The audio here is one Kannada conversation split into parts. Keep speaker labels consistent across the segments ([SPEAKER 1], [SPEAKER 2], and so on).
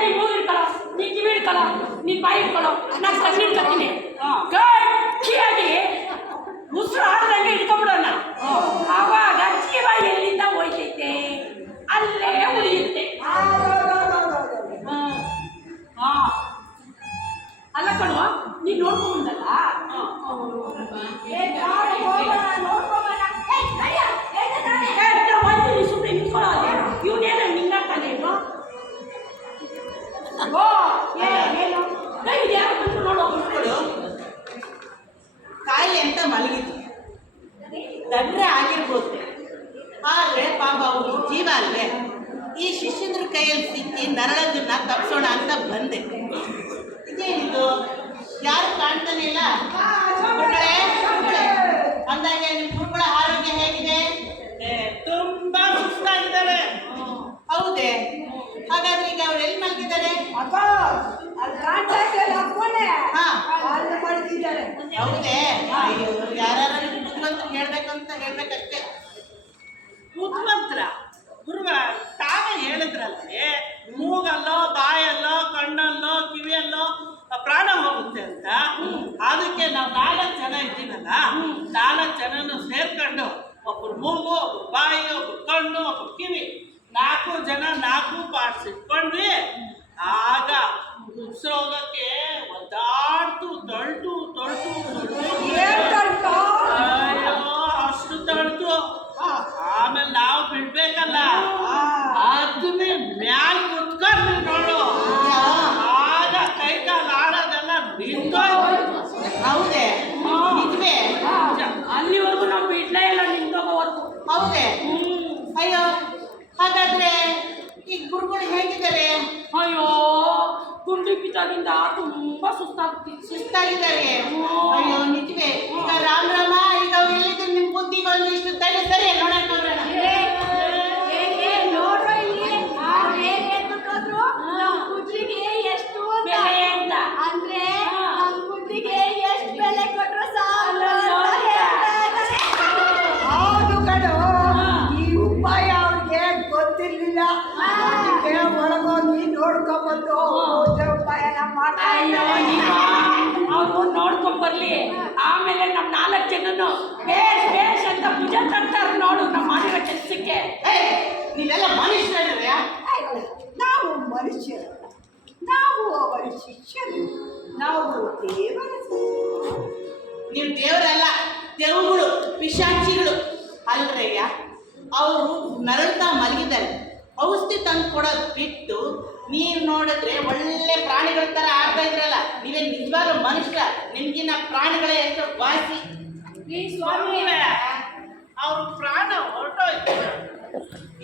[SPEAKER 1] ನೀ ಮೂಗು ಹಿಡ್ಕೊಳ್ಳೋ ನೀ ಕಿವಿ ಹಿಡ್ಕೊಳ್ಳೋ ನೀ ಬಾಯಿ ಇಟ್ಕೊಳ್ಳೋ ನಾನು ಕಣ್ಣು
[SPEAKER 2] ಇಟ್ಕೊತೀನಿ.
[SPEAKER 1] ಗಟ್ಟಿಯಾಗಿ ಉಸಿರು ಆಡ್ದಂಗೆ ಹಿಡ್ಕೊಂಬಿಡೋಣ ಆವಾಗ ಜೀವ ಎಲ್ಲಿಂದ ಹೋಯ್ತೈತೆ ಅಲ್ಲೇ ಉಳಿಯುತ್ತೆ ಅಲ್ಲ ಕಣೋ ನೀನ್ ನೋಡ್ಕೊಂಬಂದಲ್ಲ
[SPEAKER 2] ಕಾಯಿಲೆ ಅಂತ ಮಲಗಿತು ದಡ್ರೆ ಆಗಿರ್ಬೋದು ಆದ್ರೆ ಪಾಪ ಅವರು ಜೀವ ಅಲ್ವೇ ಈ ಶಿಷ್ಯಂದ್ರ ಕೈಯಲ್ಲಿ ಸಿಕ್ಕಿ ನರಳದನ್ನ ತಪ್ಸೋಣ ಅಂತ ಬಂದೆ ಇದೇನಿದು ಯಾರು ಕಾಣ್ತಾನೆ ಇಲ್ಲ ಮಕ್ಕಳೇ, ಮಕ್ಕಳೇ, ಅಂದಾಗೆ ನಿಮ್ಮ ಗುರುಗಳ ಆರೋಗ್ಯ ಹೇಗಿದೆ ಏ, ತುಂಬಾ ಸುಸ್ತಾಗಿದ್ದಾರೆ ಹೌದೇ ಹಾಗಾದ್ರೆ ಈಗ ಅವ್ರು ಎಲ್ಲಿ ಮಲಗಿದ್ದಾರೆ ಹಾ ಹೌದೇ. ಯಾರು ಬುದ್ಧಿವಂತರು ಹೇಳ್ಬೇಕಂತ ಹೇಳ್ಬೇಕಷ್ಟೇ.
[SPEAKER 3] ಬುದ್ಧಿವಂತರ ಗುರುಗಳ ತಾವೇ ಹೇಳಿದ್ರಲ್ವೇ ಮೂಗಲ್ಲೋ ಬಾಯಲ್ಲೋ ಕಣ್ಣಲ್ಲೋ ಕಿವಿಯಲ್ಲೋ ಪ್ರಾಣ ಹೋಗುತ್ತೆ ಅಂತ. ಅದಕ್ಕೆ ನಾವು ನಾಲ್ಕು ಜನ ಇದ್ದೀವಲ್ಲ ನಾಲ್ಕು ಜನನು ಸೇರ್ಕೊಂಡು ಒಬ್ರು ಮೂಗು ಬಾಯೋ ಬಾಯಿ ಒಬ್ರು ಕಣ್ಣು ಒಬ್ಬರು ಕಿವಿ ನಾಲ್ಕು ಜನ ನಾಲ್ಕು ಪಾರ್ಟ್ಸ್ ಇಟ್ಕೊಂಡ್ವಿ. ಆಗ ಉಸಿರೋಗಕ್ಕೆ ಒದ್ದಾಡ್ತು ತೊಳ್ಟು ತೊಳ್ತು ಅಷ್ಟು ತಳ್ತು. ಆಮೇಲೆ ನಾವು ಬಿಡ್ಬೇಕಲ್ಲ. ಅದನ್ನೇ ಮ್ಯಾಲ್ ಕುತ್ಕೊಂಡು ನೋಡು ಆಗ ಕೈ ಕಾಲು ಆಡೋದೆಲ್ಲ
[SPEAKER 2] ಹೌದೇ? ನಿಜವೇ?
[SPEAKER 1] ಅಲ್ಲಿವರೆಗೂ ನಾವು ಬಿಡ್ಲೇ ಇಲ್ಲ ನಿಂತೋಗೋವರೆಗೂ.
[SPEAKER 2] ಹೌದೇ? ಅಯ್ಯೋ ಹಾಗಾದ್ರೆ ಈ ಗುರುಗಳು ಹೇಗಿದ್ದಾರೆ?
[SPEAKER 1] ಬಿದ್ದಾಗಿಂದ ತುಂಬಾ ಸುಸ್ತಾಗ್ತಿ
[SPEAKER 2] ಸುಸ್ತಾಗಿದ್ದಾರೆ. ಅಯ್ಯೋ ನಿಜವೇ. ಈಗ ರಾಮ ರಾಮ ಈಗ ಅವ್ರು ನಿಮ್ ನಿಮ್ ಬುದ್ಧಿಗೆ ಒಂದಿಷ್ಟು ತಲೆ ಸರಿ ನೋಡಕ್
[SPEAKER 4] ಅದಕ್ಕೆ ಒಳಗೋಗಿ ಮಾಡ್ತಾ
[SPEAKER 1] ಅಯ್ಯೋ
[SPEAKER 4] ಇದ್ದಾರೆ.
[SPEAKER 1] ಅವ್ರು ನೋಡ್ಕೊಂಡ್ ಬರ್ಲಿ. ಆಮೇಲೆ ನಮ್ಮ ನಾಲ್ಕು ಜನನು ಬೇಸ್ ಬೇಸ್ ಅಂತ ಭುಜ ತರ್ತಾರೆ ನೋಡು ನಮ್ಮ ಮಾಡಿರೋ ಕೆಲಸಕ್ಕೆ.
[SPEAKER 2] ನೀವೆಲ್ಲ ಮನುಷ್ಯರೇ
[SPEAKER 4] ನಾವು ಮನುಷ್ಯರು. ನಾವು ಅವರ ಶಿಷ್ಯರು. ನಾವು ದೇವರ
[SPEAKER 2] ನೀವು ದೇವರಲ್ಲ ದೇವಗಳು ಪಿಶಾಚಿಗಳು ಅಲ್ರಯ್ಯ ಅವರು ನರಳ್ತಾ ಮಲಗಿದ್ದಾರೆ. ಔಷಧಿ ತಂದು ಕೊಡೋದು ಬಿಟ್ಟು ನೀವು ನೋಡಿದ್ರೆ ಒಳ್ಳೆ ಪ್ರಾಣಿಗಳ ಥರ ಆಡ್ತಾ ಇದ್ರಲ್ಲ ನೀವೇ ನಿಜವಾದ ಮನುಷ್ಯ ನಿಮ್ಗಿನ್ನ ಪ್ರಾಣಿಗಳೇ ಎಷ್ಟು ವಾಸಿ.
[SPEAKER 3] ಅವ್ರ ಪ್ರಾಣ ಹೊರಟೋಯ್ತು.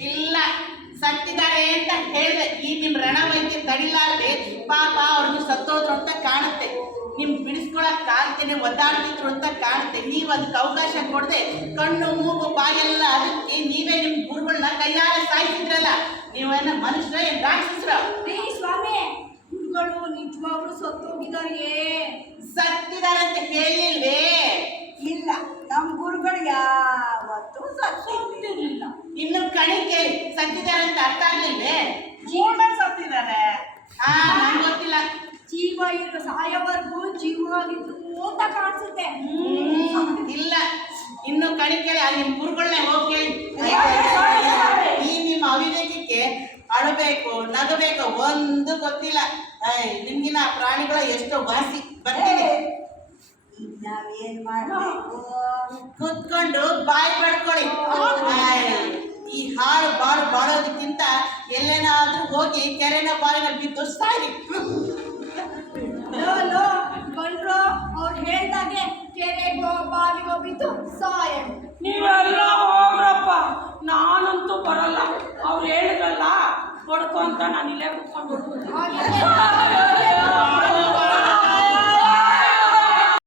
[SPEAKER 2] ಇಲ್ಲ ಸತ್ತಿದ್ದಾರೆ ಅಂತ ಹೇಳಿದೆ. ಈ ನಿಮ್ಮ ರಣವೈದ್ಯ ತಡಿಲಾರ್ದೆ ಪಾಪ ಅವ್ರಿಗೆ ಸತ್ತೋದ್ರು ಅಂತ ಕಾಣುತ್ತೆ. ನಿಮ್ ಬಿಡಿಸ್ಕೊಳಕ್ ಆಗ್ತೇನೆ ಒದ್ದಾಡ್ತಿದ್ರು ಅಂತ ಕಾಣುತ್ತೆ. ನೀವು ಅದಕ್ಕೆ ಅವಕಾಶ ಕೊಡದೆ ಕಣ್ಣು ಮೂಗು ಬಾಯೆಲ್ಲ ಅದಕ್ಕೆ ನೀವೇ ನಿಮ್ ಗುರುಗಳನ್ನ ಕೈಯಾರೆ ಸಾಯಿಸಿದ್ರಲ್ಲ ನೀವೇನ ಮನುಷ್ಯರ ಏನ್ ರಾಕ್ಷಸ್ರ?
[SPEAKER 5] ರೀ ಸ್ವಾಮಿ ಗುರುಗಳು ನಿಜವಾಗ್ಲೂ ಸತ್ತೋಗಿದಾರೆ
[SPEAKER 2] ಅಂತ ಹೇಳಿಲ್ವೇ?
[SPEAKER 4] ಇಲ್ಲ ನಮ್ಮ ಗುರುಗಳು ಯಾವತ್ತೂ ಸತ್ತಿರಲಿಲ್ಲ.
[SPEAKER 2] ಇನ್ನು ಕಣಿ ಕೇಳಿ ಅಂತ ಅರ್ಥ ಆಗ್ಲಿಲ್ವೇ?
[SPEAKER 3] ಜೀವ ಸತ್ತಿದ್ದಾರೆ.
[SPEAKER 2] ಹಾ ನಂಗೆ ಗೊತ್ತಿಲ್ಲ.
[SPEAKER 5] ಜೀವ ಇರೋ ಸಾಯವರೆಗೂ ಜೀವವಾಗಿದ್ರು ಅಂತ ಕಾಣಿಸುತ್ತೆ.
[SPEAKER 2] ಇಲ್ಲ. ಇನ್ನು ಕಣಿ ಕೇಳಿ ಅಲ್ಲಿ ಗುರುಗಳನ್ನೇ ಹೋಗಿ ಕೇಳಿ. ಅಳಬೇಕು ನಗಬೇಕು ಒಂದು ಗೊತ್ತಿಲ್ಲ. ನಿಮ್ಗಿನ ಆ ಪ್ರಾಣಿಗಳ ಎಷ್ಟೋ ವಾಸಿ. ಬರ್ತೀನಿ.
[SPEAKER 4] ನಾವೇನ್ ಮಾಡಬೇಕು?
[SPEAKER 2] ಕುತ್ಕೊಂಡು ಬಾಯಿ ಬಡ್ಕೊಳ್ಳಿ ಈ ಹಾಳು ಬಾಳು ಬಾಳೋದಕ್ಕಿಂತ ಎಲ್ಲೇನಾದ್ರೂ ಹೋಗಿ ಕೆರೆನ ಬಾಯಿನ ಬಿದ್ದು ಸಾರಿ
[SPEAKER 1] కొడుకు అంతా నన్ను
[SPEAKER 5] లేకుండా